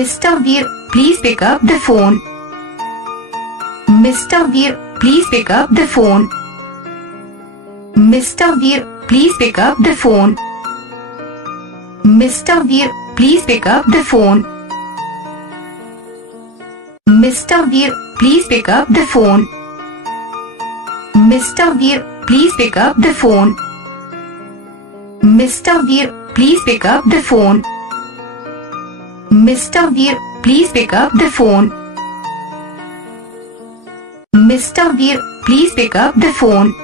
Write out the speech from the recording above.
Mr. Veer, please pick up the phone. Mr. Veer, please pick up the phone. Mr. Veer, please pick up the phone. Mr. Veer, please pick up the phone. Mr. Veer, please pick up the phone. Mr. Veer, please pick up the phone. Mr. Veer, please pick up the phone. Mr. Veer, please pick up the phone. Mr. Veer, please pick up the phone.